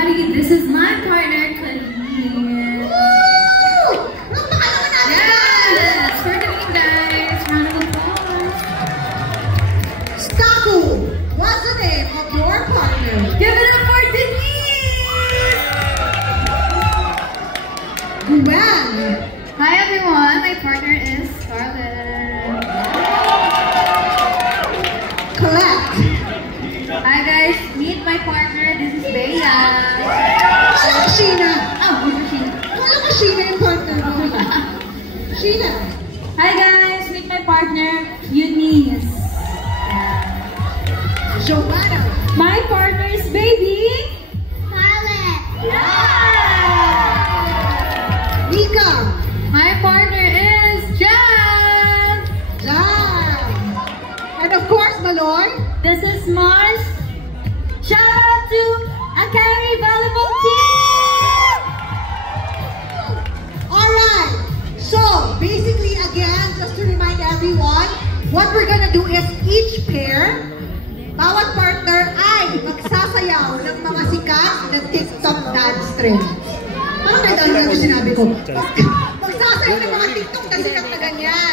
everybody, this is my partner, Claudine. Woo! Yes! For the mean guys, round of applause. Staku, what's the name of your partner? Give it up for Denise! Well, Hi everyone, my partner is Scarlett. Colette. Hi guys, meet my partner, this is Bea. Alam ko, Sheena. Oh, this is Sheena. Alam ko, Sheena yung partner mo. Sheena. Hi guys, meet my partner, Eunice. Joanna. My partner is Baby. Violet. Mika. My partner is Jazz. Jan. And of course, Maloy. This is Mars. Shout out to Akari Volleyball Team. Alright. So, basically, again, just to remind everyone, what we're gonna do is each pair, bawat partner ay magsasayaw ng mga sikat na TikTok dance trends. Parang may dahil na sinabi ko. Magsasayaw ng mga TikTok na sikat na ganyan.